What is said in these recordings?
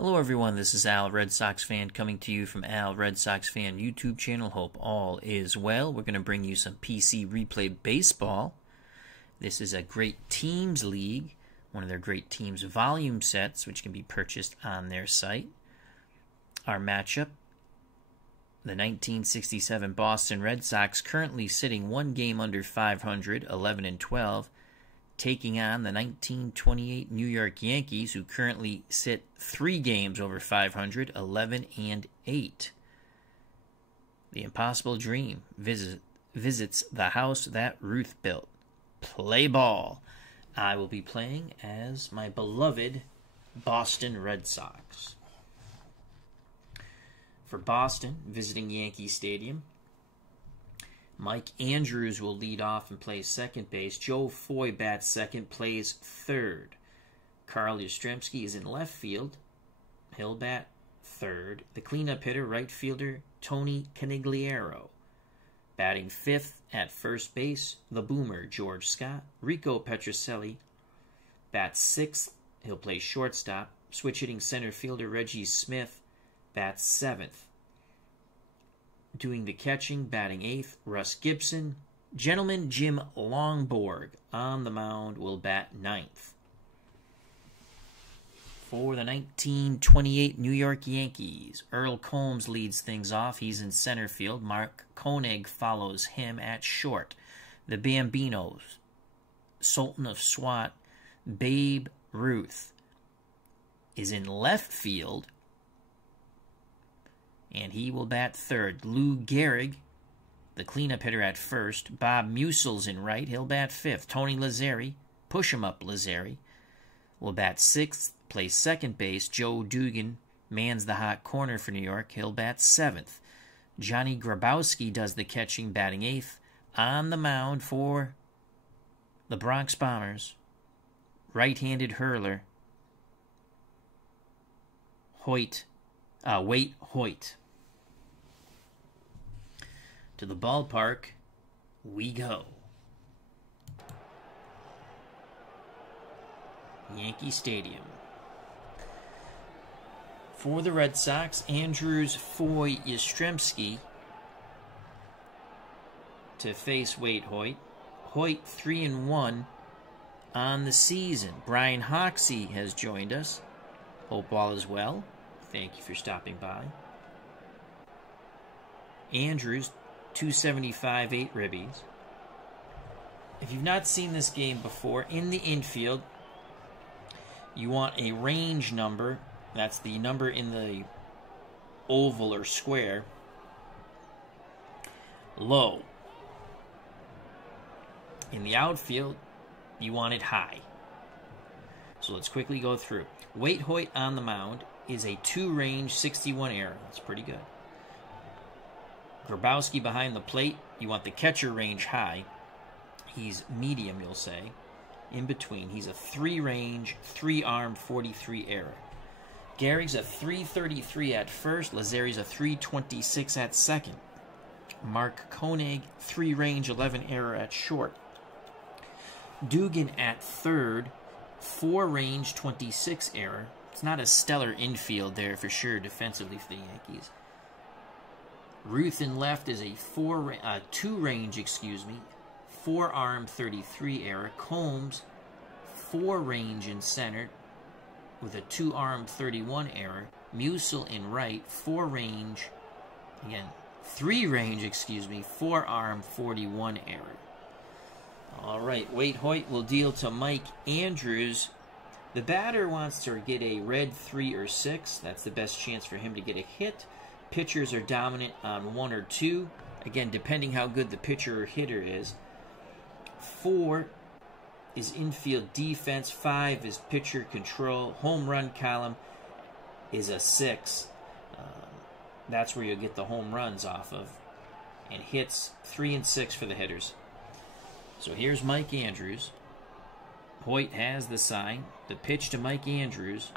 Hello everyone, this is Al, Red Sox fan, coming to you from Al, Red Sox fan YouTube channel. Hope all is well. We're going to bring you some PC Replay Baseball. This is a Great Teams League, one of their Great Teams volume sets, which can be purchased on their site. Our matchup, the 1967 Boston Red Sox, currently sitting one game under 500, 11-12, taking on the 1928 New York Yankees, who currently sit 3 games over 500, 11-8. The Impossible Dream visits the house that Ruth built. Play ball. I will be playing as my beloved Boston Red Sox. For Boston, visiting Yankee Stadium, Mike Andrews will lead off and play second base. Joe Foy bats second, plays third. Carl Yastrzemski is in left field. He'll bat third. The cleanup hitter, right fielder, Tony Canigliaro. Batting fifth at first base, the boomer, George Scott. Rico Petrocelli bats sixth. He'll play shortstop. Switch hitting center fielder, Reggie Smith, bats seventh. Doing the catching, batting eighth, Russ Gibson. Gentleman Jim Longborg on the mound will bat ninth. For the 1928 New York Yankees, Earl Combs leads things off. He's in center field. Mark Koenig follows him at short. The Bambinos, Sultan of SWAT, Babe Ruth, is in left field, and he will bat third. Lou Gehrig, the cleanup hitter, at first. Bob Musil's in right. He'll bat fifth. Tony Lazzeri, push him up Lazzeri, will bat sixth, play second base. Joe Dugan mans the hot corner for New York. He'll bat seventh. Johnny Grabowski does the catching, batting eighth. On the mound for the Bronx Bombers, right-handed hurler, Waite Hoyt. To the ballpark we go. Yankee Stadium. For the Red Sox, Andrews, Foy, Yastrzemski to face Waite Hoyt. Hoyt 3-1 on the season. Brian Hoxie has joined us. Hope all is well. Thank you for stopping by. Andrews, 275, 8 ribbies. If you've not seen this game before, in the infield, you want a range number. That's the number in the oval or square. Low. In the outfield, you want it high. So let's quickly go through. Waite Hoyt on the mound is a 2-range 61 error. That's pretty good. Grabowski behind the plate, you want the catcher range high. He's medium, you'll say. In between, he's a 3-range, 3-arm 43 error. Gehrig's a 333 at first. Lazzeri's a 326 at second. Mark Koenig, 3-range 11 error at short. Dugan at third, 4-range 26 error. It's not a stellar infield there for sure defensively for the Yankees. Ruth in left is a 2-range, 4-arm 33 error. Combs, 4-range in center with a 2-arm 31 error. Musil in right, 4-range, again, 3-range, 4-arm 41 error. All right, Waite Hoyt will deal to Mike Andrews. The batter wants to get a red 3 or 6. That's the best chance for him to get a hit. Pitchers are dominant on 1 or 2. Again, depending how good the pitcher or hitter is. 4 is infield defense. 5 is pitcher control. Home run column is a 6. That's where you'll get the home runs off of. And hits 3 and 6 for the hitters. So here's Mike Andrews. Hoyt has the sign. The pitch to Mike Andrews.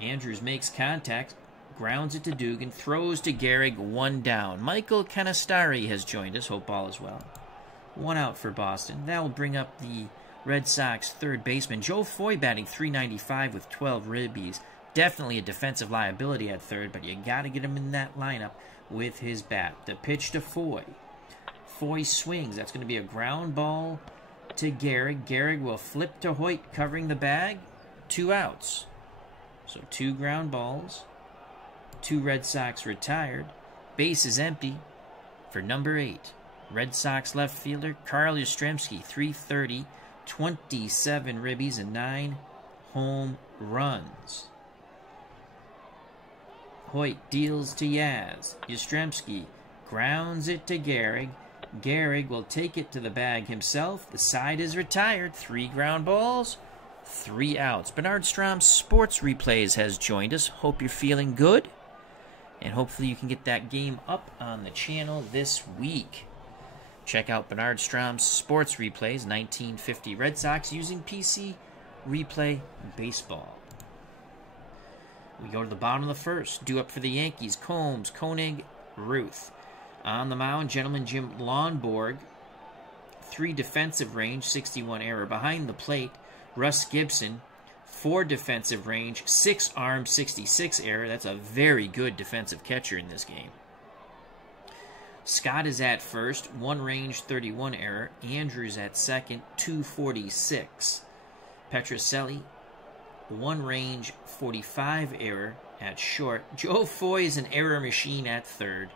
Andrews makes contact, grounds it to Dugan, throws to Gehrig, 1 down. Michael Canastari has joined us. Hope all is well. 1 out for Boston. That will bring up the Red Sox third baseman. Joe Foy batting .395 with 12 ribbies. Definitely a defensive liability at third, but you got to get him in that lineup with his bat. The pitch to Foy. Foy swings. That's going to be a ground ball to Gehrig. Gehrig will flip to Hoyt, covering the bag. 2 outs. So 2 ground balls. 2 Red Sox retired. Base is empty for number 8. Red Sox left fielder Carl Yastrzemski, 330, 27 ribbies, and 9 home runs. Hoyt deals to Yaz. Yastrzemski grounds it to Gehrig. Gehrig will take it to the bag himself. The side is retired. 3 ground balls, 3 outs. Bernard Strom's Sports Replays has joined us. Hope you're feeling good. And hopefully you can get that game up on the channel this week. Check out Bernard Strom's Sports Replays, 1950 Red Sox, using PC Replay Baseball. We go to the bottom of the first. Due up for the Yankees, Combs, Koenig, Ruth. On the mound, gentleman Jim Lonborg. 3 defensive range, 61 error. Behind the plate, Russ Gibson. 4 defensive range, 6 arm, 66 error. That's a very good defensive catcher in this game. Scott is at first, 1 range, 31 error. Andrews at second, 246. Petrocelli, 1 range, 45 error at short. Joe Foy is an error machine at third,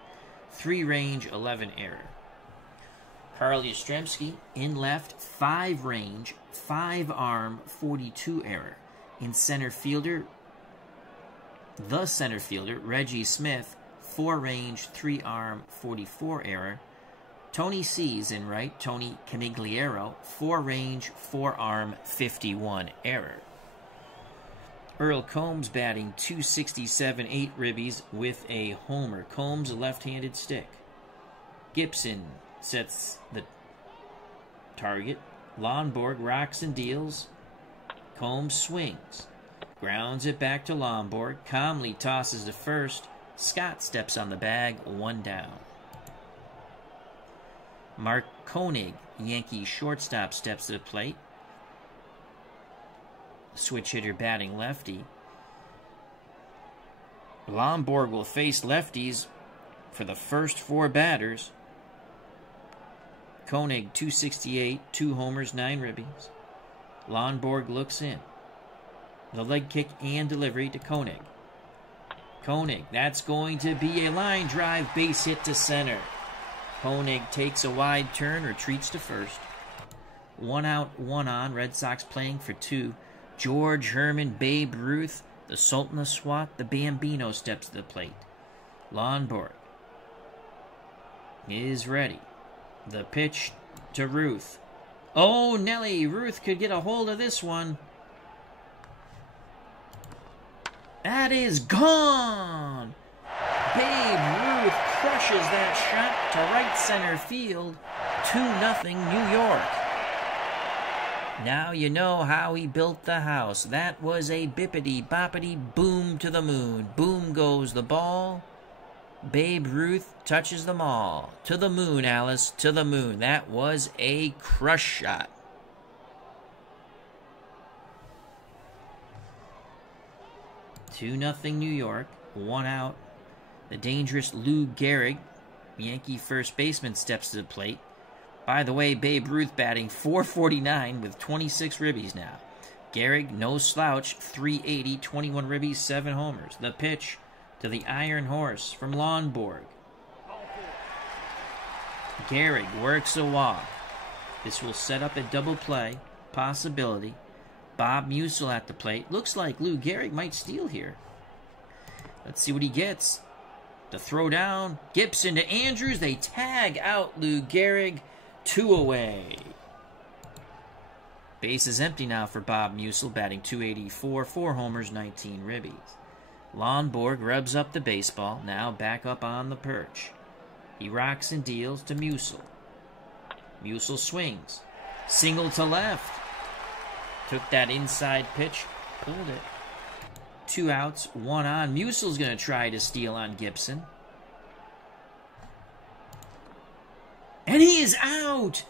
3 range, 11 error. Carl Yastrzemski in left, 5 range, 5 arm, 42 error. In center fielder, Reggie Smith, 4 range, 3 arm, 44 error. Tony C's in right, Tony Canigliaro, 4 range, 4 arm, 51 error. Earl Combs batting, 267, 8 ribbies with a homer. Combs a left-handed stick. Gibson sets the target. Lonborg rocks and deals. Combs swings. Grounds it back to Lonborg. Calmly tosses to first. Scott steps on the bag, 1 down. Mark Koenig, Yankee shortstop, steps to the plate. Switch hitter batting lefty. Lonborg will face lefties for the first 4 batters. Koenig, 268, 2 homers, 9 ribbies. Lonborg looks in. The leg kick and delivery to Koenig. Koenig, that's going to be a line drive, base hit to center. Koenig takes a wide turn, retreats to first. 1 out, 1 on. Red Sox playing for 2. George Herman, Babe Ruth, the Sultan of SWAT, the Bambino steps to the plate. Lonborg is ready. The pitch to Ruth. Oh, Nelly, Ruth could get a hold of this one. That is gone. Babe Ruth crushes that shot to right center field. 2-0 New York. Now you know how he built the house. That was a bippity-boppity boom to the moon. Boom goes the ball. Babe Ruth touches them all. To the moon, Alice, to the moon. That was a crush shot. Two nothing New York. 1 out. The dangerous Lou Gehrig, Yankee first baseman, steps to the plate. By the way, Babe Ruth batting .449 with 26 ribbies now. Gehrig, no slouch, .380, 21 ribbies, 7 homers. The pitch to the Iron Horse from Lonborg. Gehrig works a walk. This will set up a double play possibility. Bob Musil at the plate. Looks like Lou Gehrig might steal here. Let's see what he gets. The throw down. Gibson to Andrews. They tag out Lou Gehrig. 2 away. Base is empty now for Bob Musil, batting .284, 4 homers, 19 ribbies. Lonborg rubs up the baseball, now back up on the perch. He rocks and deals to Musil. Musil swings. Single to left. Took that inside pitch, pulled it. 2 outs, 1 on. Musil's going to try to steal on Gibson. And he is out!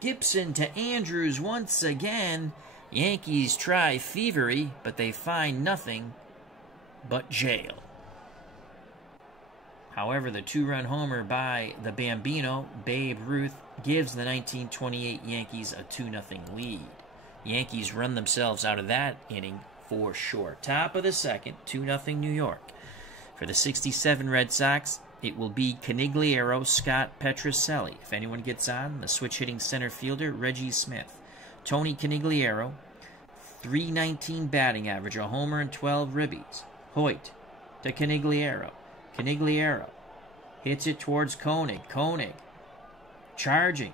Gibson to Andrews once again. Yankees try thievery, but they find nothing. but jail. However, the two-run homer by the Bambino, Babe Ruth, gives the 1928 Yankees a 2-0 lead. Yankees run themselves out of that inning for sure. Top of the second, 2-0 New York. For the 67 Red Sox, it will be Canigliaro, Scott, Petrocelli. If anyone gets on, the switch-hitting center fielder, Reggie Smith. Tony Canigliaro, .319 batting average, a homer and 12 ribbies. Hoyt to Canigliaro. Canigliaro hits it towards Koenig. Koenig charging.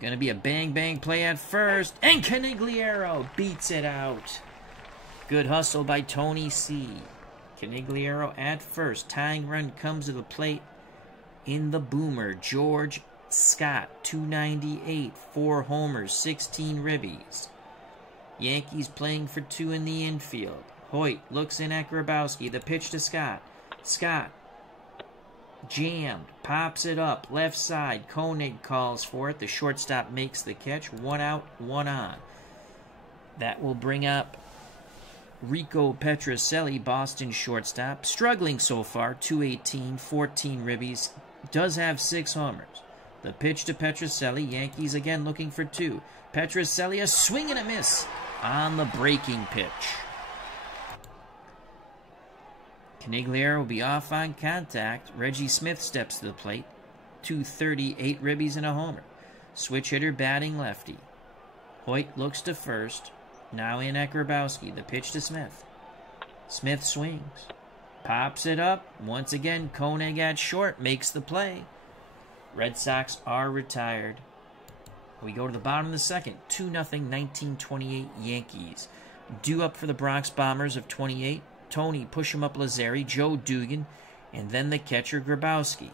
Going to be a bang-bang play at first. And Canigliaro beats it out. Good hustle by Tony C. Canigliaro at first. Tying run comes to the plate in the boomer. George Scott, .298, 4 homers, 16 ribbies. Yankees playing for 2 in the infield. Hoyt looks in at Grabowski. The pitch to Scott. Scott jammed. Pops it up. Left side. Koenig calls for it. The shortstop makes the catch. 1 out, 1 on. That will bring up Rico Petrocelli, Boston shortstop. Struggling so far. .218, 14 ribbies. Does have 6 homers. The pitch to Petrocelli. Yankees again looking for 2. Petrocelli, a swing and a miss on the breaking pitch. Canigliaro will be off on contact. Reggie Smith steps to the plate. .238 ribbies and a homer. Switch hitter batting lefty. Hoyt looks to first. Now in at Grabowski. The pitch to Smith. Smith swings. Pops it up. Once again, Koenig at short makes the play. Red Sox are retired. We go to the bottom of the second. 2-0 1928 Yankees. Due up for the Bronx Bombers of 28. Tony, push him up Lazzari, Joe Dugan, and then the catcher Grabowski.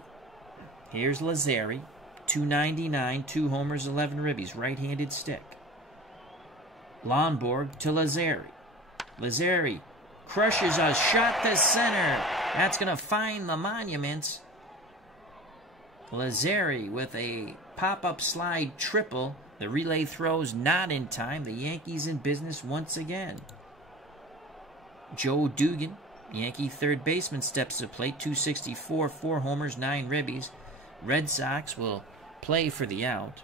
Here's Lazzari, .299, 2 homers, 11 ribbies, right-handed stick. Lonborg to Lazzari. Lazzari crushes a shot to center. That's going to find the monuments. Lazzari with a pop-up slide triple. The relay throws not in time. The Yankees in business once again. Joe Dugan, Yankee third baseman, steps to the plate. .264, 4 homers, 9 ribbies. Red Sox will play for the out.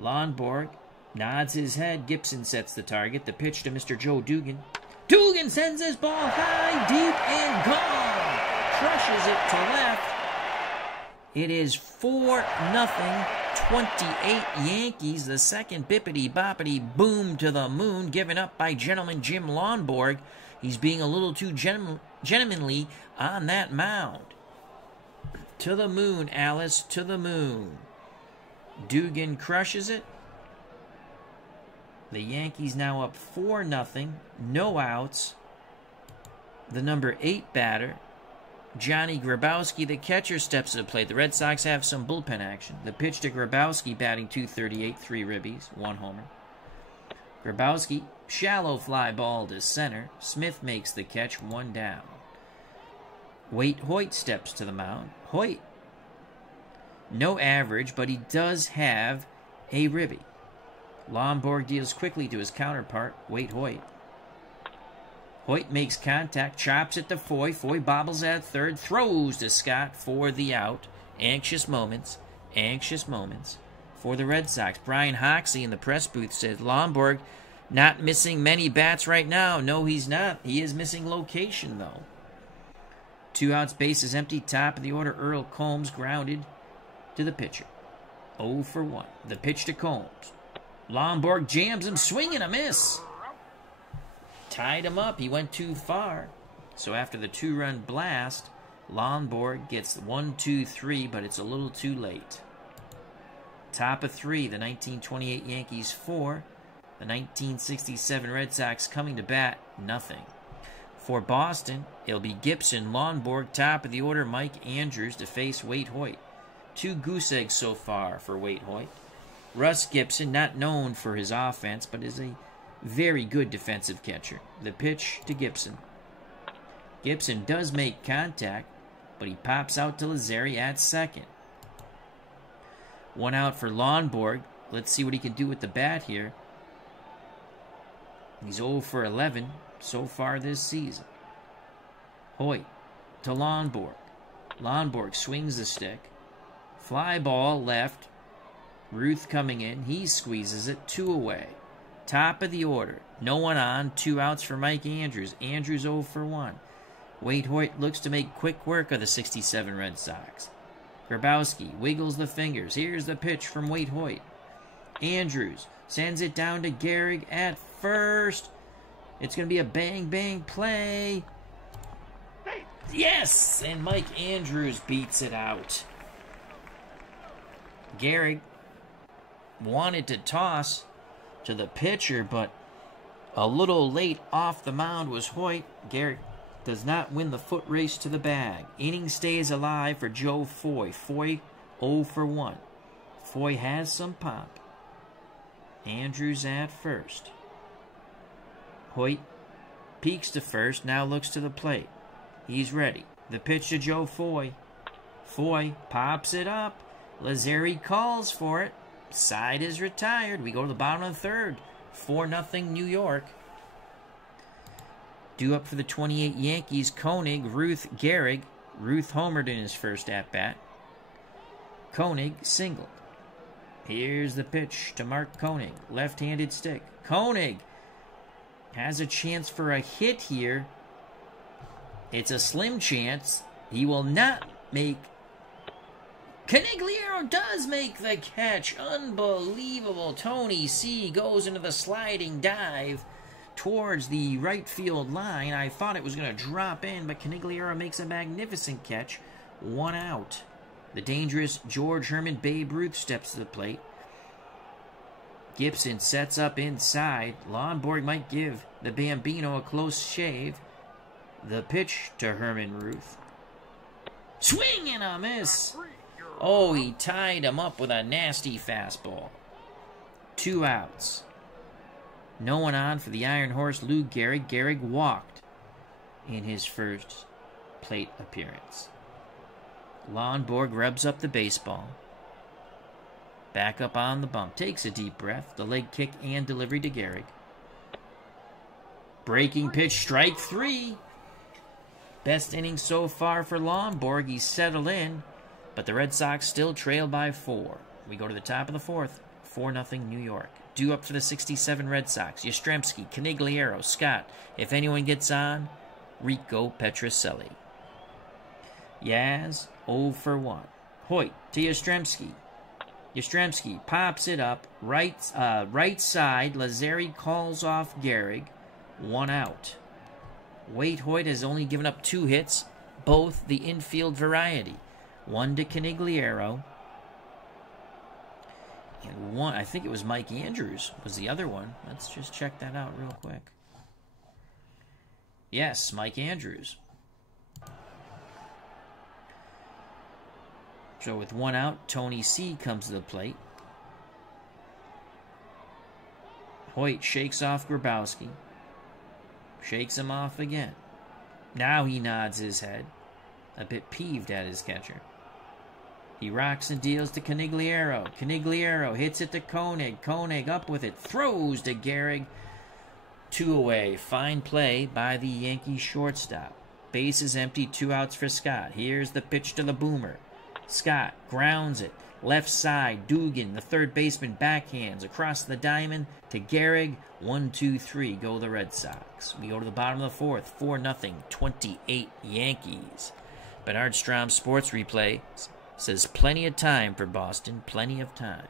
Lonborg nods his head. Gibson sets the target. The pitch to Mr. Joe Dugan. Dugan sends his ball high, deep, and gone. Crushes it to left. It is 4-0. 28 Yankees, the second bippity-boppity boom to the moon, given up by gentleman Jim Lonborg. He's being a little too gentlemanly on that mound. To the moon, Alice, to the moon. Dugan crushes it. The Yankees now up 4-0, no outs. The number 8 batter, Johnny Grabowski, the catcher, steps to the plate. The Red Sox have some bullpen action. The pitch to Grabowski, batting .238, 3 ribbies, 1 homer. Grabowski, shallow fly ball to center. Smith makes the catch, 1 down. Waite Hoyt steps to the mound. Hoyt, no average, but he does have a ribby. Lonborg deals quickly to his counterpart, Waite Hoyt. Hoyt makes contact, chops it to Foy. Foy bobbles at third, throws to Scott for the out. Anxious moments for the Red Sox. Brian Hoxie in the press booth says, Lonborg not missing many bats right now. No, he's not. He is missing location, though. 2 outs, bases empty, top of the order. Earl Combs grounded to the pitcher. 0 for 1. The pitch to Combs. Lonborg jams him, swing and a miss. Tied him up. He went too far. So after the 2-run blast, Lonborg gets 1, 2, 3, but it's a little too late. Top of 3, the 1928 Yankees 4. The 1967 Red Sox coming to bat, nothing. For Boston, it'll be Gibson, Lonborg, top of the order, Mike Andrews to face Waite Hoyt. 2 goose eggs so far for Waite Hoyt. Russ Gibson, not known for his offense, but is a very good defensive catcher. The pitch to Gibson. Gibson does make contact, but he pops out to Lazzari at second. 1 out for Lonborg. Let's see what he can do with the bat here. He's 0 for 11 so far this season. Hoyt to Lonborg. Lonborg swings the stick. Fly ball left. Ruth coming in. He squeezes it. 2 away. Top of the order. No one on. 2 outs for Mike Andrews. Andrews 0 for 1. Wade Hoyt looks to make quick work of the 67 Red Sox. Grabowski wiggles the fingers. Here's the pitch from Wade Hoyt. Andrews sends it down to Gehrig at first. It's going to be a bang-bang play. Yes! And Mike Andrews beats it out. Gehrig wanted to toss to the pitcher, but a little late off the mound was Hoyt. Gehrig does not win the foot race to the bag. Inning stays alive for Joe Foy. Foy 0 for 1. Foy has some pop. Andrews at first. Hoyt peeks to first, now looks to the plate. He's ready. The pitch to Joe Foy. Foy pops it up. Lazzeri calls for it. Side is retired. We go to the bottom of the third. 4-0 New York. Due up for the 28 Yankees, Koenig, Ruth, Gehrig. Ruth homered in his first at-bat. Koenig singled. Here's the pitch to Mark Koenig. Left-handed stick. Koenig has a chance for a hit here. It's a slim chance. He will not make... Canigliaro does make the catch. Unbelievable. Tony C. goes into the sliding dive towards the right field line. I thought it was going to drop in, but Canigliaro makes a magnificent catch. 1 out. The dangerous George Herman Babe Ruth steps to the plate. Gibson sets up inside. Lonborg might give the Bambino a close shave. The pitch to Herman Ruth. Swing and a miss. Oh, he tied him up with a nasty fastball. 2 outs. No one on for the Iron Horse, Lou Gehrig. Gehrig walked in his first plate appearance. Lonborg rubs up the baseball. Back up on the bump. Takes a deep breath. The leg kick and delivery to Gehrig. Breaking pitch, strike 3. Best inning so far for Lonborg. He's settled in, but the Red Sox still trail by 4. We go to the top of the 4th. 4-0 New York. Due up for the 67 Red Sox. Yastrzemski, Canigliaro, Scott. If anyone gets on, Rico Petrocelli. Yaz, 0 for 1. Hoyt to Yastrzemski. Yastrzemski pops it up. Right side. Lazzeri calls off Gehrig. 1 out. Wade Hoyt has only given up 2 hits, both the infield variety. 1 to Canigliaro. And 1, I think it was Mike Andrews was the other one. Let's just check that out real quick. Yes, Mike Andrews. So with 1 out, Tony C. comes to the plate. Hoyt shakes off Grabowski. Shakes him off again. Now he nods his head, a bit peeved at his catcher. He rocks and deals to Canigliaro. Canigliaro hits it to Koenig. Koenig up with it. Throws to Gehrig. 2 away. Fine play by the Yankee shortstop. Base is empty. 2 outs for Scott. Here's the pitch to the boomer. Scott grounds it. Left side. Dugan, the third baseman, backhands across the diamond to Gehrig. 1-2-3. Go the Red Sox. We go to the bottom of the 4th. 4-0. 28 Yankees. Bernard Strom Sports Replay says plenty of time for Boston. Plenty of time.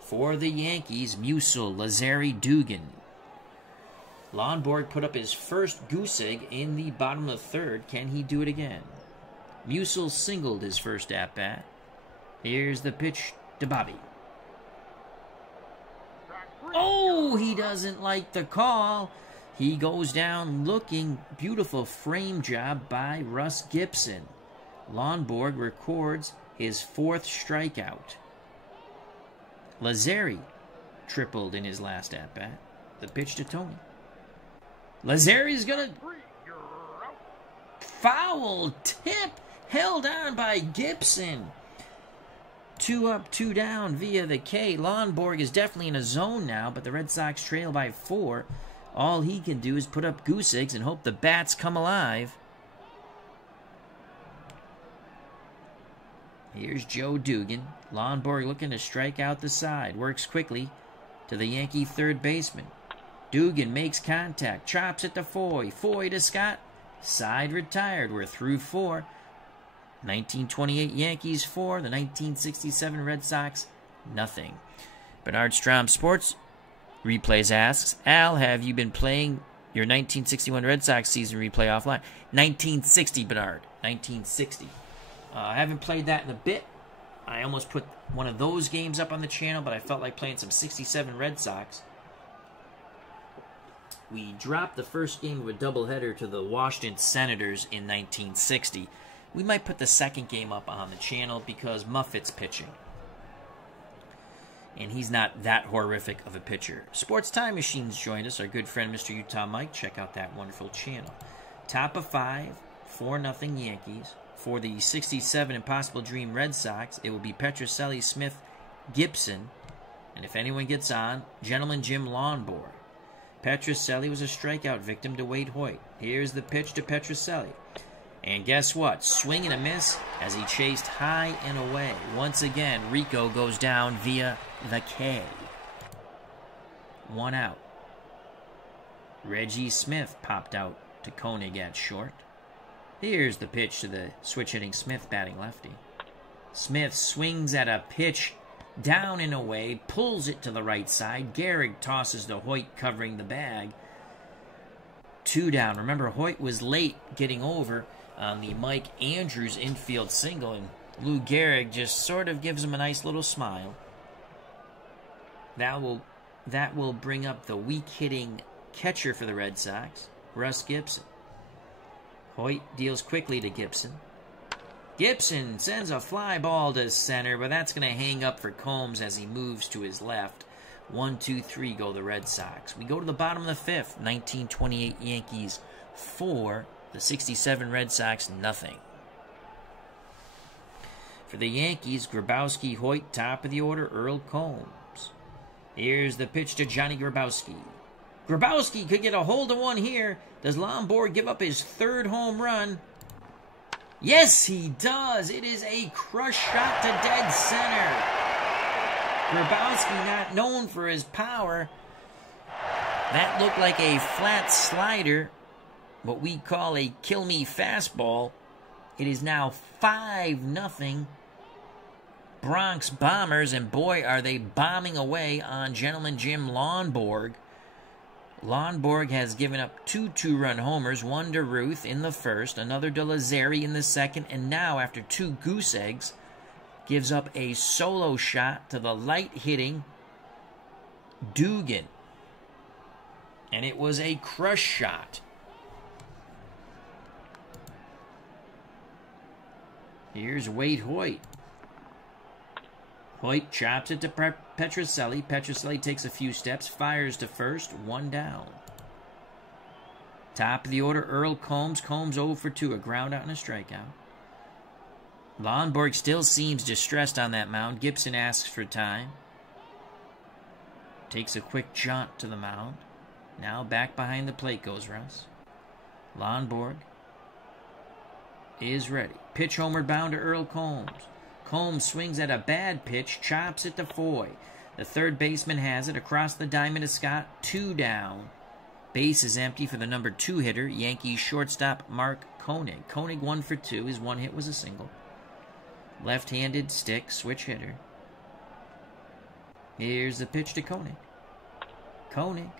For the Yankees, Musil, Lazzeri, Dugan. Lonborg put up his first goose egg in the bottom of the 3rd. Can he do it again? Musil singled his first at-bat. Here's the pitch to Bobby. Oh, he doesn't like the call. He goes down looking. Beautiful frame job by Russ Gibson. Lonborg records his 4th strikeout. Lazzeri tripled in his last at-bat. The pitch to Tony. Lazzeri's going to... Foul tip held on by Gibson. 2 up, 2 down via the K. Lonborg is definitely in a zone now, but the Red Sox trail by 4. All he can do is put up goose eggs and hope the bats come alive. Here's Joe Dugan. Lonborg looking to strike out the side. Works quickly to the Yankee third baseman. Dugan makes contact. Chops it to Foy. Foy to Scott. Side retired. We're through 4. 1928 Yankees 4. The 1967 Red Sox nothing. Bernard Strom Sports Replays asks, Al, have you been playing your 1961 Red Sox season replay offline? 1960, Bernard. 1960. I haven't played that in a bit. I almost put one of those games up on the channel, but I felt like playing some 67 Red Sox. We dropped the first game of a doubleheader to the Washington Senators in 1960. We might put the second game up on the channel because Muffet's pitching. And he's not that horrific of a pitcher. Sports Time Machines joined us. Our good friend, Mr. Utah Mike. Check out that wonderful channel. Top of 5, 4-0 Yankees. For the 67 Impossible Dream Red Sox, it will be Petrocelli, Smith, Gibson. And if anyone gets on, Gentleman Jim Lonborg. Petrocelli was a strikeout victim to Wade Hoyt. Here's the pitch to Petrocelli. And guess what? Swing and a miss as he chased high and away. Once again, Rico goes down via the K. 1 out. Reggie Smith popped out to Koenig at short. Here's the pitch to the switch-hitting Smith, batting lefty. Smith swings at a pitch down and away, pulls it to the right side. Gehrig tosses to Hoyt, covering the bag. 2 down. Remember, Hoyt was late getting over on the Mike Andrews infield single, and Lou Gehrig just sort of gives him a nice little smile. That will bring up the weak-hitting catcher for the Red Sox, Russ Gibson. Hoyt deals quickly to Gibson. Gibson sends a fly ball to center, but that's going to hang up for Combs as he moves to his left. 1, 2, 3 go the Red Sox. We go to the bottom of the 5th. 1928 Yankees 4. The 67 Red Sox nothing. For the Yankees, Grabowski, Hoyt, top of the order, Earl Combs. Here's the pitch to Johnny Grabowski. Grabowski could get a hold of one here. Does Lonborg give up his 3rd home run? Yes, he does. It is a crush shot to dead center. Grabowski, not known for his power. That looked like a flat slider, what we call a kill-me fastball. It is now 5-0 Bronx Bombers, and boy, are they bombing away on Gentleman Jim Lonborg. Lonborg has given up 2 two-run homers, one to Ruth in the first, another to Lazzeri in the second, and now, after 2 goose eggs, gives up a solo shot to the light-hitting Dugan. And it was a crush shot. Here's Wade Hoyt. Hoyt chops it to Petrocelli. Petrocelli takes a few steps, fires to first, 1 down. Top of the order, Earl Combs. Combs 0 for 2, a ground out and a strikeout. Lonborg still seems distressed on that mound. Gibson asks for time. Takes a quick jaunt to the mound. Now back behind the plate goes Russ. Lonborg is ready. Pitch homeward bound to Earl Combs. Combs swings at a bad pitch, chops it to Foy. The third baseman has it across the diamond to Scott. 2 down. Base is empty for the number 2 hitter, Yankees shortstop Mark Koenig. Koenig 1 for 2. His 1 hit was a single. Left-handed stick, switch hitter. Here's the pitch to Koenig. Koenig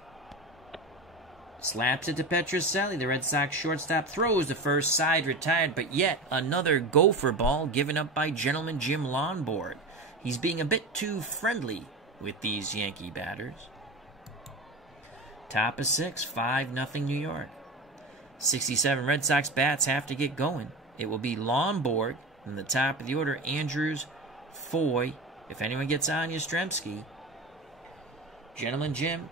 slaps it to Petrocelli. The Red Sox shortstop throws the first, side retired, but yet another gopher ball given up by Gentleman Jim Lonborg. He's being a bit too friendly with these Yankee batters. Top of 6, 5-0 New York. 67 Red Sox bats have to get going. It will be Lonborg in the top of the order, Andrews, Foy. If anyone gets on, Yastrzemski. Gentleman Jim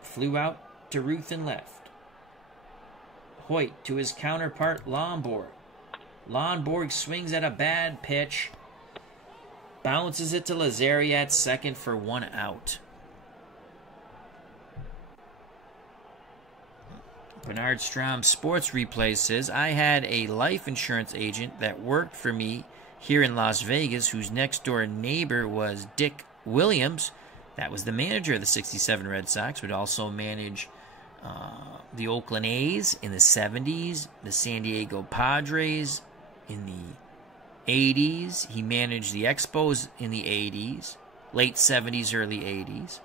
flew out to Ruth and left. Hoyt to his counterpart, Lonborg. Lonborg swings at a bad pitch. Bounces it to Lazzeri at second for 1 out. Bernard Strom Sports Replay says, I had a life insurance agent that worked for me here in Las Vegas whose next door neighbor was Dick Williams. That was the manager of the 67 Red Sox, would also manage the Oakland A's in the 70s, the San Diego Padres in the 80s. He managed the Expos in the 80s, late 70s, early 80s.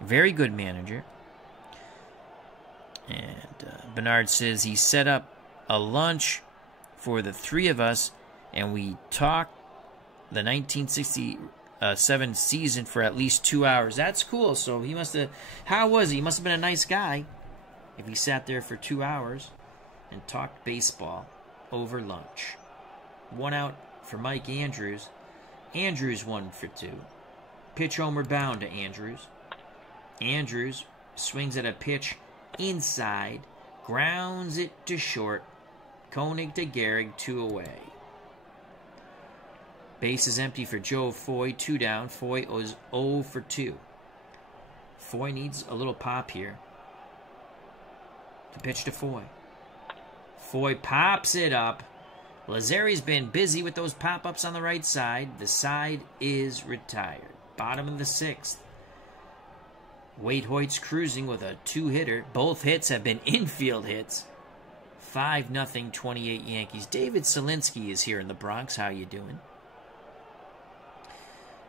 Very good manager. And Bernard says he set up a lunch for the three of us, and we talked the 1967 season for at least 2 hours. That's cool. So he must have... How was he? He must have been a nice guy if he sat there for 2 hours and talked baseball over lunch. 1 out for Mike Andrews. Andrews 1 for 2. Pitch homeward bound to Andrews. Andrews swings at a pitch inside, grounds it to short. Koenig to Gehrig, 2 away. Base is empty for Joe Foy, 2 down. Foy is 0 for 2. Foy needs a little pop here. To pitch to Foy. Foy pops it up. Lazzeri's been busy with those pop-ups on the right side. The side is retired. Bottom of the 6th. Wade Hoyt's cruising with a 2-hitter. Both hits have been infield hits. 5-0, 28 Yankees. David Selinsky is here in the Bronx. How you doing?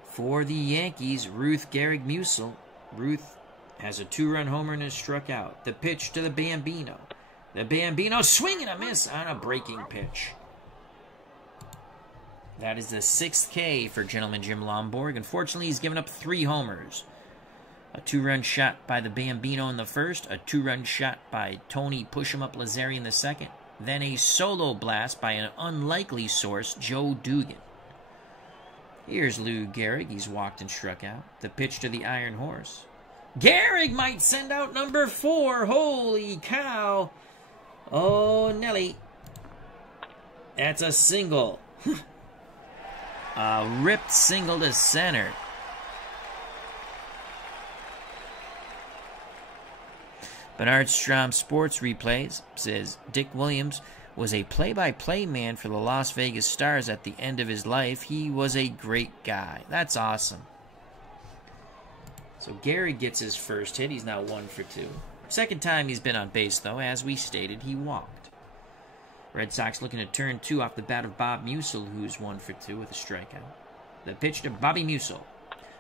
For the Yankees, Ruth, Gehrig, Musil. Ruth has a 2-run homer and is struck out. The pitch to the Bambino. The Bambino swing and a miss on a breaking pitch. That is the 6th K for Gentleman Jim Lomborg. Unfortunately, he's given up 3 homers. A 2-run shot by the Bambino in the first. A 2-run shot by Tony Push-em-up Lazzeri in the second. Then a solo blast by an unlikely source, Joe Dugan. Here's Lou Gehrig. He's walked and struck out. The pitch to the Iron Horse. Gehrig might send out number 4. Holy cow. Oh, Nelly. That's a single. A ripped single to center. Bernard Strom Sports Replays says Dick Williams was a play-by-play man for the Las Vegas Stars at the end of his life. He was a great guy. That's awesome. So Gehrig gets his first hit. He's now 1 for 2. Second time he's been on base, though. As we stated, he walked. Red Sox looking to turn 2 off the bat of Bob Musil, who's 1 for 2 with a strikeout. The pitch to Bobby Musil.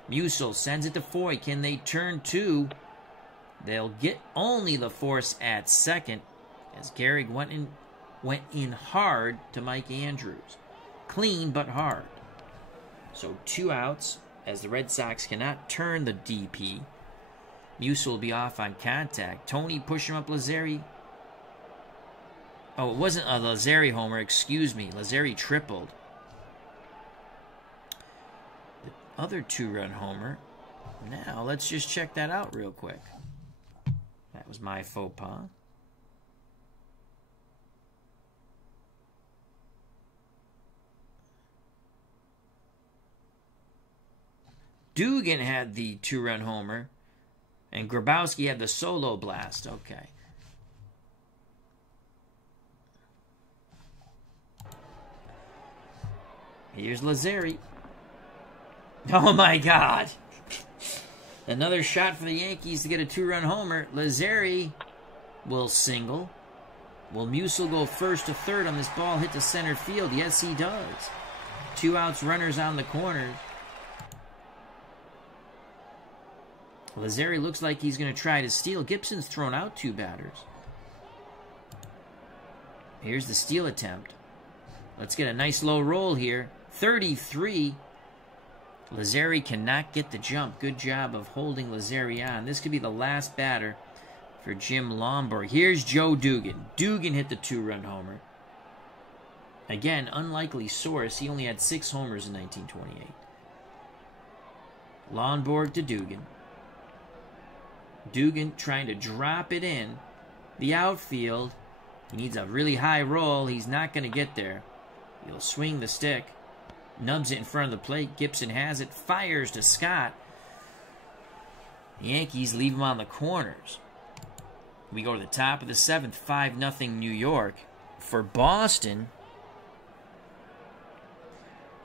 Musil sends it to Foy. Can they turn 2? They'll get only the force at second, as Gehrig went in hard to Mike Andrews. Clean but hard. So 2 outs, as the Red Sox cannot turn the DP. Musil will be off on contact. Tony Push-em-up Lazzeri. Oh, it wasn't a Lazzeri homer, excuse me. Lazzeri tripled. The other 2-run homer. Now, let's just check that out real quick. That was my faux pas. Dugan had the 2-run homer, and Grabowski had the solo blast. Okay. Here's Lazzeri. Oh, my God. Another shot for the Yankees to get a 2-run homer. Lazzeri will single. Will Musil go first to third on this ball hit to center field? Yes, he does. 2 outs, runners on the corners. Lazzeri looks like he's going to try to steal. Gibson's thrown out 2 batters. Here's the steal attempt. Let's get a nice low roll here. 33. Lazzeri cannot get the jump. Good job of holding Lazzeri on. This could be the last batter for Jim Lomborg. Here's Joe Dugan. Dugan hit the 2-run homer. Again, unlikely source. He only had 6 homers in 1928. Lomborg to Dugan. Dugan trying to drop it in. The outfield. He needs a really high roll. He's not going to get there. He'll swing the stick. Nubs it in front of the plate. Gibson has it. Fires to Scott. The Yankees leave him on the corners. We go to the top of the 7th. 5-0 New York. For Boston,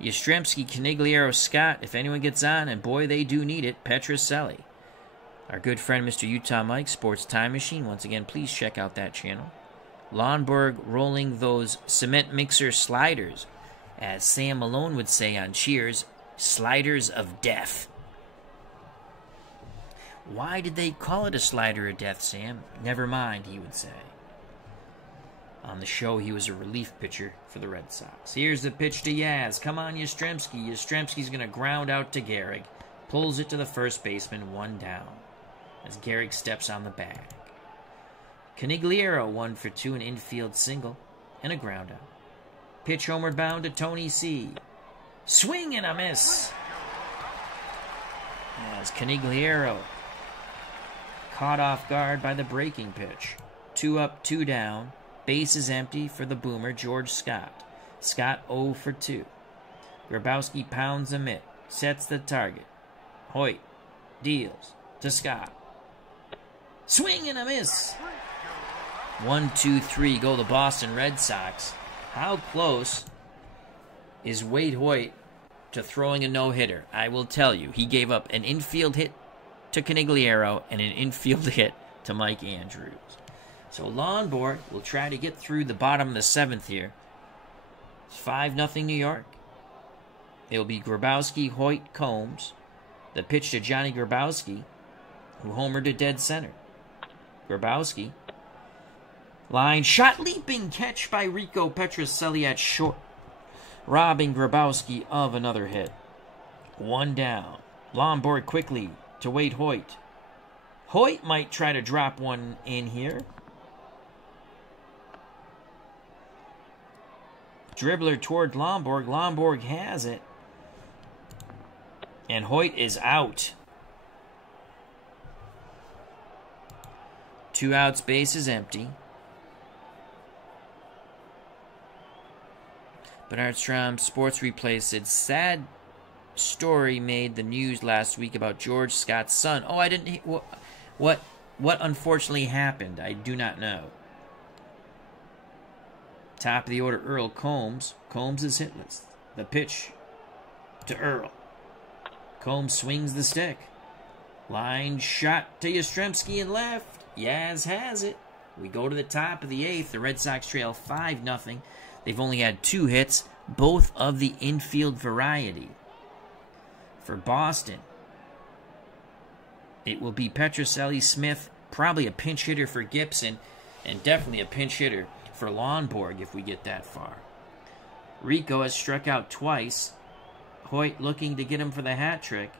Yastrzemski, Canigliaro, Scott. If anyone gets on, and boy, they do need it, Petrocelli. Our good friend, Mr. Utah Mike, Sports Time Machine. Once again, please check out that channel. Lonborg rolling those cement mixer sliders. As Sam Malone would say on Cheers, sliders of death. Why did they call it a slider of death, Sam? Never mind, he would say. On the show, he was a relief pitcher for the Red Sox. Here's the pitch to Yaz. Come on, Yastrzemski. Yastrzemski's going to ground out to Gehrig. Pulls it to the first baseman, 1 down. As Gehrig steps on the bag. Canigliaro, 1 for 2, an infield single, and a ground out. Pitch homeward bound to Tony C. Swing and a miss. As Canigliaro caught off guard by the breaking pitch. 2 up, 2 down. Bases empty for the boomer, George Scott. Scott 0 for 2. Grabowski pounds a mitt. Sets the target. Hoyt deals to Scott. Swing and a miss. 1-2-3 go the Boston Red Sox. How close is Wade Hoyt to throwing a no-hitter? I will tell you, he gave up an infield hit to Canigliaro and an infield hit to Mike Andrews. So Lonborg will try to get through the bottom of the 7th here. It's 5-0 New York. It will be Grabowski, Hoyt, Combs. The pitch to Johnny Grabowski, who homered to dead center. Grabowski. Line shot, leaping catch by Rico Petrocelli at short, robbing Grabowski of another hit. 1 down. Lonborg quickly to Wade Hoyt. Hoyt might try to drop one in here. Dribbler toward Lonborg. Lonborg has it. And Hoyt is out. 2 outs, base is empty. Bernard Strom, Sports Replay, said, sad story made the news last week about George Scott's son. Oh, I didn't... What unfortunately happened? I do not know. Top of the order, Earl Combs. Combs is hitless. The pitch to Earl. Combs swings the stick. Line shot to Yastrzemski in left. Yaz has it. We go to the top of the 8th. The Red Sox trail 5-0. They've only had 2 hits, both of the infield variety. For Boston, it will be Petrocelli, Smith, probably a pinch hitter for Gibson, and definitely a pinch hitter for Lonborg if we get that far. Rico has struck out twice. Hoyt looking to get him for the hat trick.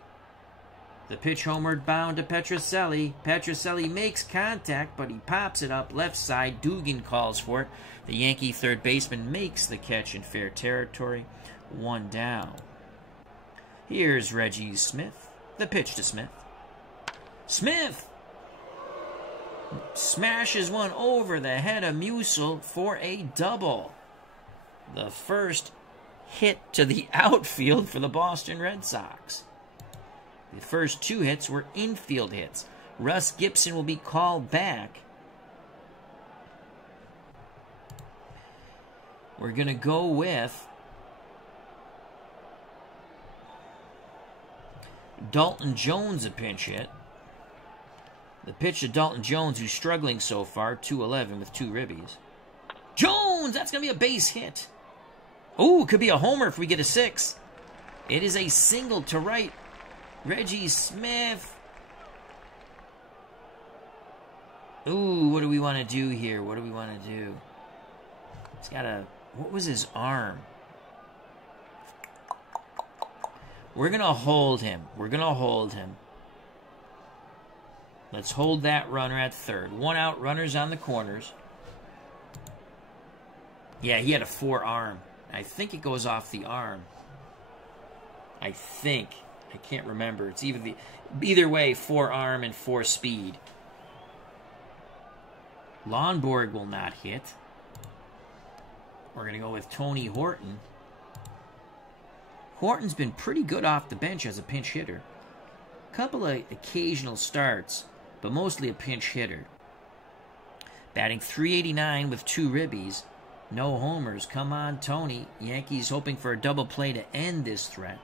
The pitch homeward bound to Petrocelli. Petrocelli makes contact, but he pops it up left side. Dugan calls for it. The Yankee third baseman makes the catch in fair territory. 1 down. Here's Reggie Smith. The pitch to Smith. Smith smashes one over the head of Musil for a double. The first hit to the outfield for the Boston Red Sox. The first 2 hits were infield hits. Russ Gibson will be called back. We're going to go with Dalton Jones, a pinch hit. The pitch to Dalton Jones, who's struggling so far, 2-11 with 2 ribbies. Jones! That's going to be a base hit. Ooh, could be a homer if we get a 6. It is a single to right. Reggie Smith. Ooh, what do we want to do here? What do we want to do? He's got a... What was his arm? We're going to hold him. We're going to hold him. Let's hold that runner at third. 1 out, runners on the corners. Yeah, he had a forearm. I think it goes off the arm. I think. I can't remember. It's either way, 4 arm and 4 speed. Lonborg will not hit. We're going to go with Tony Horton. Horton's been pretty good off the bench as a pinch hitter. Couple of occasional starts, but mostly a pinch hitter. Batting .389 with 2 ribbies. No homers. Come on, Tony. Yankees hoping for a double play to end this threat.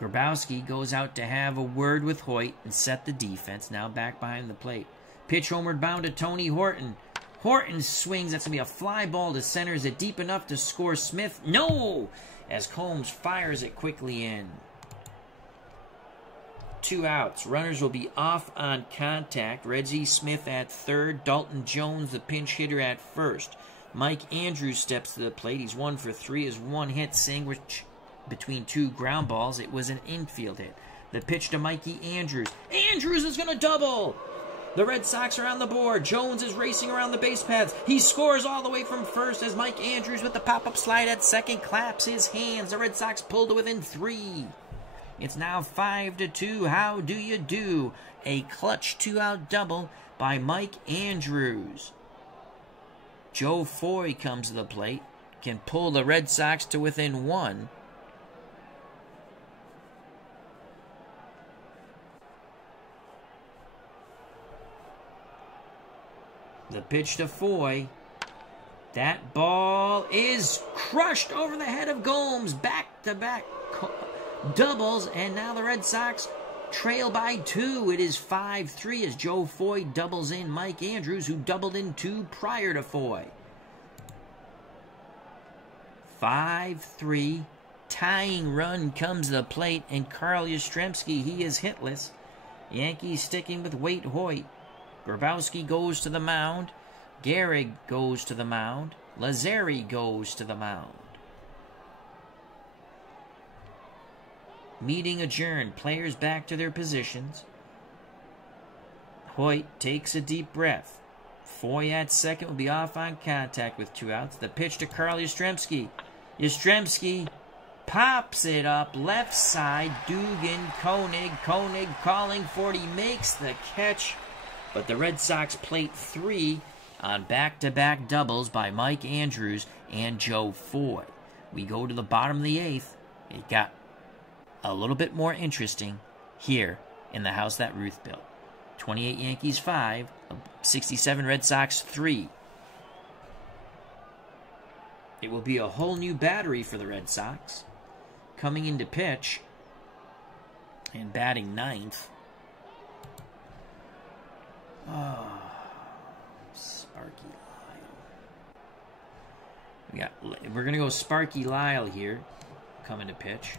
Grabowski goes out to have a word with Hoyt and set the defense. Now back behind the plate. Pitch homeward bound to Tony Horton. Horton swings. That's going to be a fly ball to center. Is it deep enough to score Smith? No! As Combs fires it quickly in. 2 outs. Runners will be off on contact. Reggie Smith at third. Dalton Jones, the pinch hitter, at first. Mike Andrews steps to the plate. He's 1 for 3. His one hit sandwich between 2 ground balls. It was an infield hit. The pitch to Mikey Andrews. Andrews is going to double! The Red Sox are on the board. Jones is racing around the base paths. He scores all the way from first as Mike Andrews with the pop-up slide at second claps his hands. The Red Sox pull to within 3. It's now 5-2. How do you do? A clutch 2-out double by Mike Andrews. Joe Foy comes to the plate. Can pull the Red Sox to within 1. The pitch to Foy. That ball is crushed over the head of Gomes. Back-to-back doubles, and now the Red Sox trail by 2. It is 5-3 as Joe Foy doubles in Mike Andrews, who doubled in 2 prior to Foy. 5-3. Tying run comes to the plate, and Carl Yastrzemski, he is hitless. Yankees sticking with Waite Hoyt. Grabowski goes to the mound. Gehrig goes to the mound. Lazzeri goes to the mound. Meeting adjourned. Players back to their positions. Hoyt takes a deep breath. Foy at second will be off on contact with 2 outs. The pitch to Carl Yastrzemski. Yastrzemski pops it up. Left side. Dugan, Koenig. Koenig calling for it. He makes the catch. But the Red Sox plate 3 on back-to-back doubles by Mike Andrews and Joe Foy. We go to the bottom of the 8th. It got a little bit more interesting here in the house that Ruth built. 28 Yankees 5, 67 Red Sox 3. It will be a whole new battery for the Red Sox. Coming into pitch and batting 9th. Oh, Sparky Lyle. We're going to go Sparky Lyle here, coming to pitch.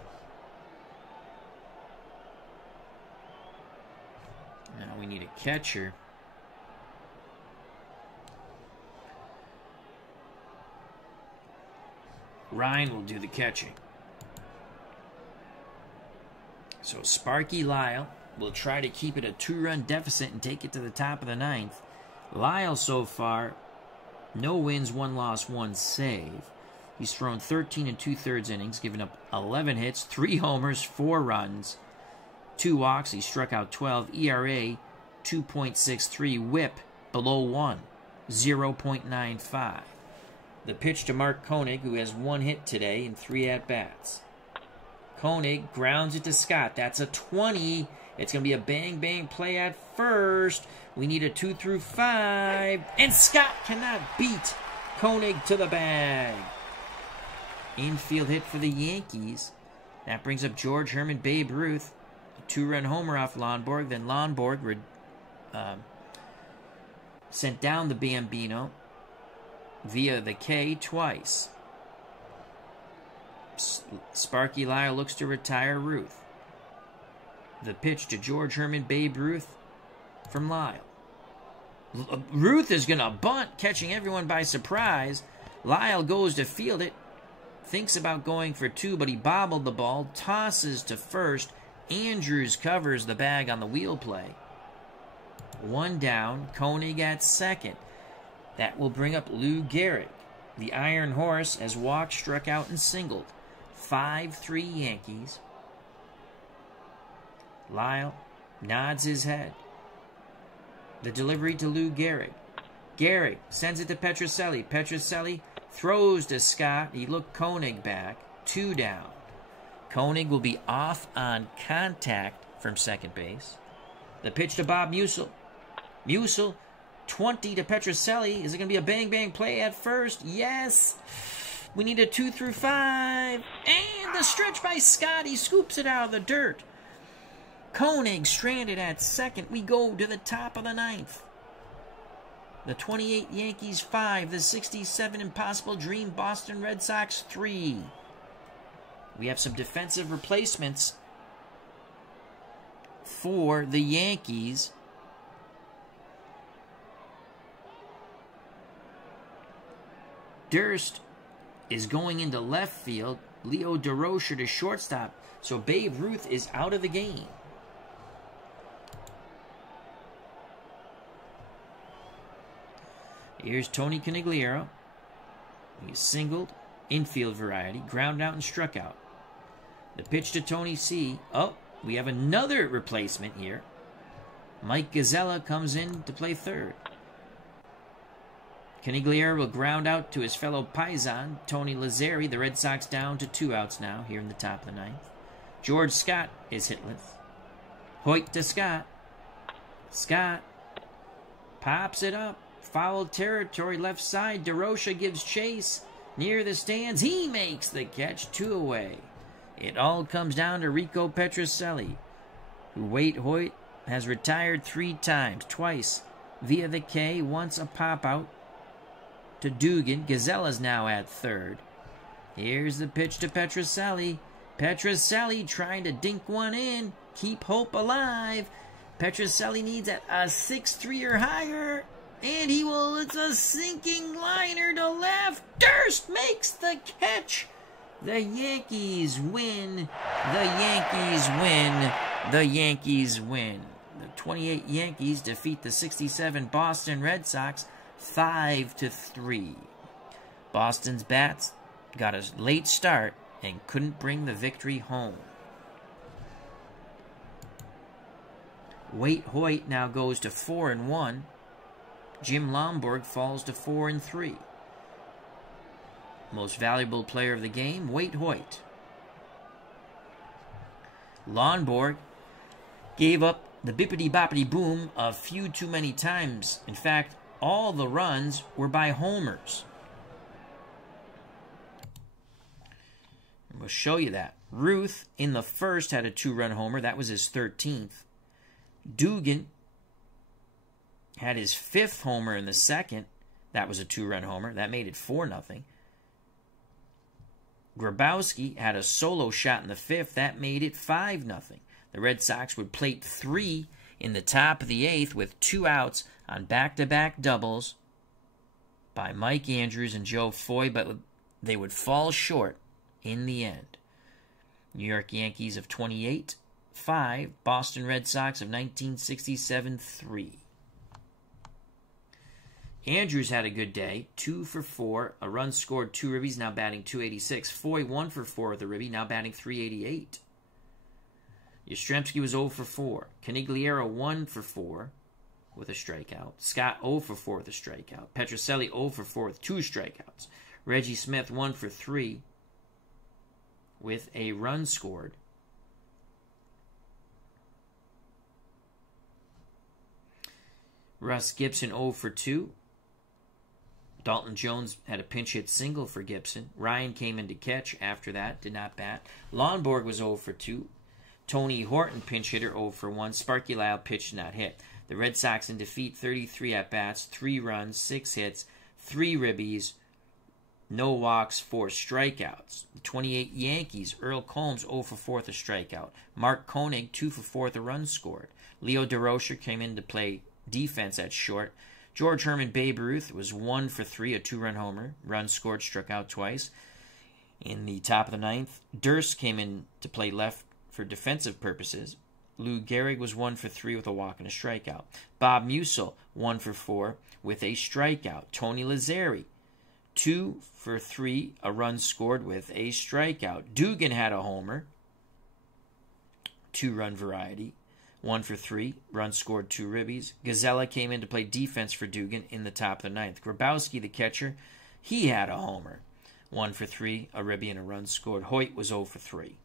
Now we need a catcher. Ryan will do the catching. So Sparky Lyle will try to keep it a 2-run deficit and take it to the top of the 9th. Lyle so far, no wins, 1 loss, 1 save. He's thrown 13 2/3 innings, given up 11 hits, 3 homers, 4 runs, 2 walks. He struck out 12. ERA 2.63. WHIP below 1, 0.95. The pitch to Mark Koenig, who has 1 hit today and 3 at-bats. Koenig grounds it to Scott. That's a 20. It's going to be a bang-bang play at first. We need a 2 through 5. And Scott cannot beat Koenig to the bag. Infield hit for the Yankees. That brings up George Herman, Babe Ruth. A 2-run homer off Lonborg. Then Lonborg sent down the Bambino via the K twice. Sparky Lyle looks to retire Ruth. The pitch to George Herman, Babe Ruth from Lyle. Ruth is going to bunt, catching everyone by surprise. Lyle goes to field it. Thinks about going for 2, but he bobbled the ball. Tosses to first. Andrews covers the bag on the wheel play. 1 down. Koenig at second. That will bring up Lou Gehrig. The Iron Horse has walked, struck out, and singled. 5-3 Yankees. Lyle nods his head. The delivery to Lou Gehrig. Gehrig sends it to Petrocelli. Petrocelli throws to Scott. He looked Koenig back. 2 down. Koenig will be off on contact from second base. The pitch to Bob Musil. Musil, 20 to Petrocelli. Is it going to be a bang-bang play at first? Yes. We need a 2 through 5. And the stretch by Scott. He scoops it out of the dirt. Koenig stranded at second. We go to the top of the ninth. The 28 Yankees 5. The 67 Impossible Dream Boston Red Sox 3. We have some defensive replacements for the Yankees. Durst is going into left field. Leo DeRocher to shortstop. So Babe Ruth is out of the game. Here's Tony Conigliaro. He's singled, infield variety, ground out and struck out. The pitch to Tony C. Oh, we have another replacement here. Mike Gazzella comes in to play third. Conigliaro will ground out to his fellow Paisan, Tony Lazzeri. The Red Sox down to 2 outs now here in the top of the ninth. George Scott is hitless. Hoyt to Scott. Scott pops it up. Foul territory, left side. DeRocher gives chase. Near the stands, he makes the catch. 2 away. It all comes down to Rico Petrocelli, who Wade Hoyt has retired 3 times. Twice via the K, once a pop-out to Dugan. Gazella's now at third. Here's the pitch to Petrocelli. Petrocelli trying to dink one in. Keep hope alive. Petrocelli needs a 6-3 or higher. And he will, it's a sinking liner to left. Durst makes the catch. The Yankees win. The Yankees win. The Yankees win. The 28 Yankees defeat the 67 Boston Red Sox 5-3. Boston's bats got a late start and couldn't bring the victory home. Wade Hoyt now goes to 4-1. Jim Lomborg falls to 4-3. Most valuable player of the game, Wade Hoyt. Lomborg gave up the bippity-boppity-boom a few too many times. In fact, all the runs were by homers. And we'll show you that. Ruth, in the first, had a 2-run homer. That was his 13th. Dugan had his 5th homer in the second. That was a 2-run homer. That made it 4-0. Grabowski had a solo shot in the 5th. That made it 5-0. The Red Sox would plate 3 in the top of the 8th with 2 outs on back-to-back doubles by Mike Andrews and Joe Foy, but they would fall short in the end. New York Yankees of 28, 5. Boston Red Sox of 1967, 3. Andrews had a good day, 2 for 4, a run scored, 2 ribbies, now batting .286. Foy 1 for 4 with a ribby, now batting .388. Yastrzemski was 0 for 4. Conigliaro 1 for 4 with a strikeout. Scott 0 for 4 with a strikeout. Petrocelli 0 for 4 with 2 strikeouts. Reggie Smith 1 for 3 with a run scored. Russ Gibson 0 for 2. Dalton Jones had a pinch hit single for Gibson. Ryan came in to catch after that, did not bat. Lomborg was 0 for 2. Tony Horton, pinch hitter, 0 for 1. Sparky Lyle pitched, not hit. The Red Sox in defeat, 33 at-bats, 3 runs, 6 hits, 3 ribbies, no walks, 4 strikeouts. The 28 Yankees, Earl Combs, 0 for 4 with a strikeout. Mark Koenig, 2 for 4 with a run scored. Leo DeRocher came in to play defense at short. George Herman Babe Ruth was 1 for 3, a 2-run homer. Run scored, struck out twice. In the top of the 9th, Durst came in to play left for defensive purposes. Lou Gehrig was 1 for 3 with a walk and a strikeout. Bob Musil, 1 for 4 with a strikeout. Tony Lazzeri, 2 for 3, a run scored with a strikeout. Dugan had a homer, 2-run variety. 1 for 3, run scored, 2 ribbies. Gazzella came in to play defense for Dugan in the top of the 9th. Grabowski, the catcher, he had a homer. 1 for 3, a ribby and a run scored. Hoyt was 0 for 3.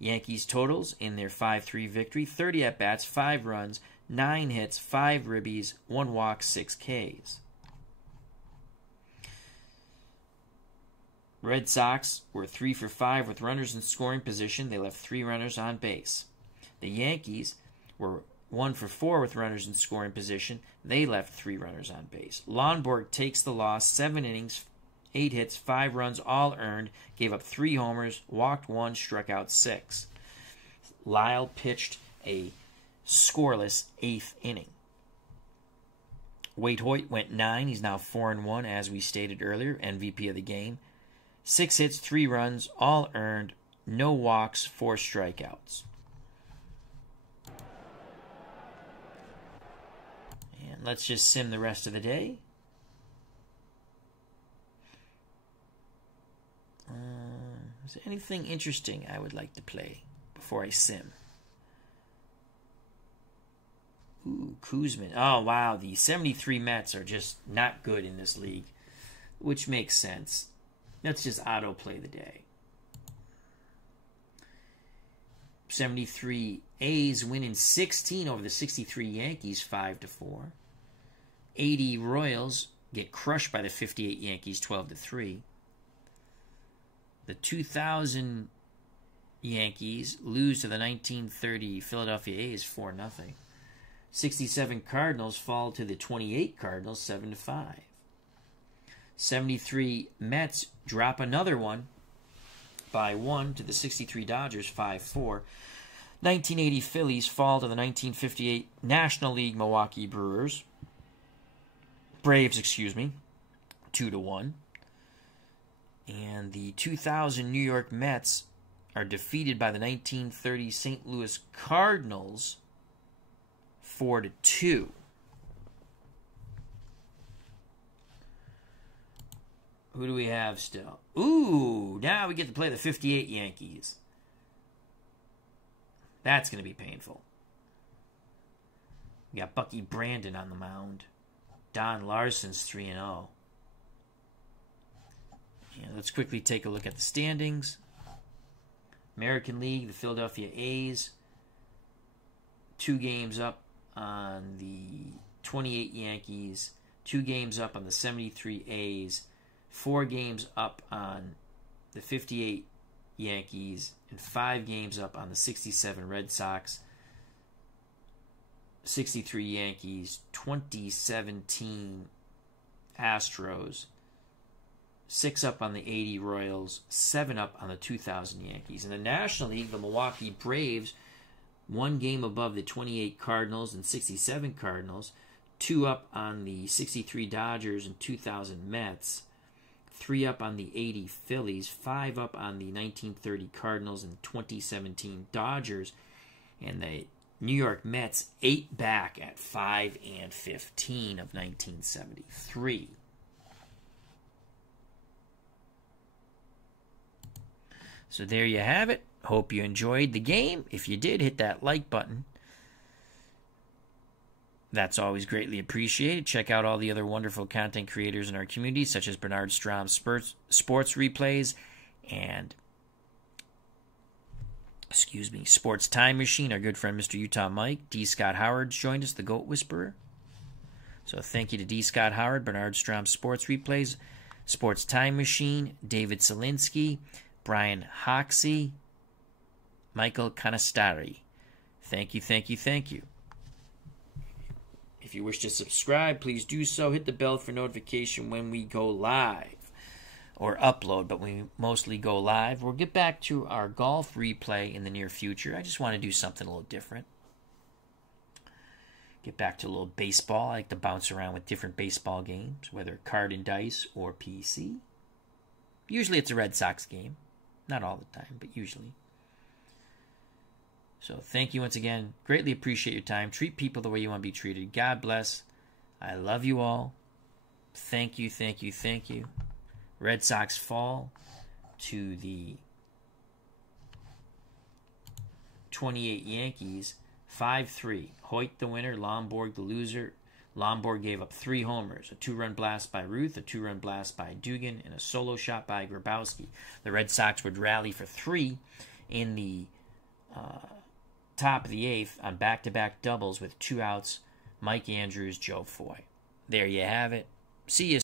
Yankees totals in their 5-3 victory: 30 at-bats, 5 runs, 9 hits, 5 ribbies, 1 walk, 6 Ks. Red Sox were 3 for 5 with runners in scoring position. They left 3 runners on base. The Yankees were 1 for 4 with runners in scoring position. They left 3 runners on base. Lonborg takes the loss, 7 innings, 8 hits, 5 runs, all earned, gave up 3 homers, walked 1, struck out 6. Lyle pitched a scoreless 8th inning. Waite Hoyt went 9. He's now 4-1, as we stated earlier, MVP of the game. 6 hits, 3 runs, all earned, no walks, 4 strikeouts. And let's just sim the rest of the day. Is there anything interesting I would like to play before I sim? Ooh, Kuzman. Oh, wow. The 73 Mets are just not good in this league, which makes sense. Let's just auto-play the day. 73 A's win in 16 over the 63 Yankees, 5-4. 80 Royals get crushed by the 58 Yankees, 12-3. The 2000 Yankees lose to the 1930 Philadelphia A's, 4-0. 67 Cardinals fall to the 28 Cardinals, 7-5. 73 Mets drop another one by 1 to the 63 Dodgers, 5-4. 1980 Phillies fall to the 1958 National League Milwaukee Braves, 2-1. And the 2000 New York Mets are defeated by the 1930 St. Louis Cardinals, 4-2. Who do we have still? Ooh, now we get to play the 58 Yankees. That's going to be painful. We got Bucky Brandon on the mound. Don Larson's 3-0. Yeah, let's quickly take a look at the standings. American League, the Philadelphia A's, 2 games up on the 28 Yankees, 2 games up on the 73 A's, 4 games up on the 58 Yankees, and 5 games up on the 67 Red Sox, 63 Yankees, 2017 Astros, 6 up on the 80 Royals, 7 up on the 2000 Yankees. In the National League, the Milwaukee Braves, 1 game above the 28 Cardinals and 67 Cardinals, 2 up on the 63 Dodgers and 2000 Mets, 3 up on the 80 Phillies, 5 up on the 1930 Cardinals and 2017 Dodgers, and the New York Mets 8 back at 5-15 of 1973. So there you have it. Hope you enjoyed the game. If you did, hit that like button. That's always greatly appreciated. Check out all the other wonderful content creators in our community, such as Bernard Strom Sports Replays and Sports Time Machine, our good friend Mr. Utah Mike. D. Scott Howard's joined us, the Goat Whisperer. So thank you to D. Scott Howard, Bernard Strom Sports Replays, Sports Time Machine, David Selinsky, Brian Hoxie, Michael Canastari. Thank you, thank you, thank you. If you wish to subscribe, please do so. Hit the bell for notification when we go live or upload, but we mostly go live. We'll get back to our golf replay in the near future. I just want to do something a little different. Get back to a little baseball. I like to bounce around with different baseball games, whether card and dice or PC. Usually it's a Red Sox game. Not all the time, but usually. So thank you once again. Greatly appreciate your time. Treat people the way you want to be treated. God bless. I love you all. Thank you, thank you, thank you. Red Sox fall to the 28 Yankees, 5-3. Hoyt the winner, Lonborg the loser. Lonborg gave up 3 homers, a 2-run blast by Ruth, a 2-run blast by Dugan, and a solo shot by Grabowski. The Red Sox would rally for 3 in the top of the 8th on back-to-back doubles with 2 outs. Mike Andrews, Joe Foy. There you have it. See you.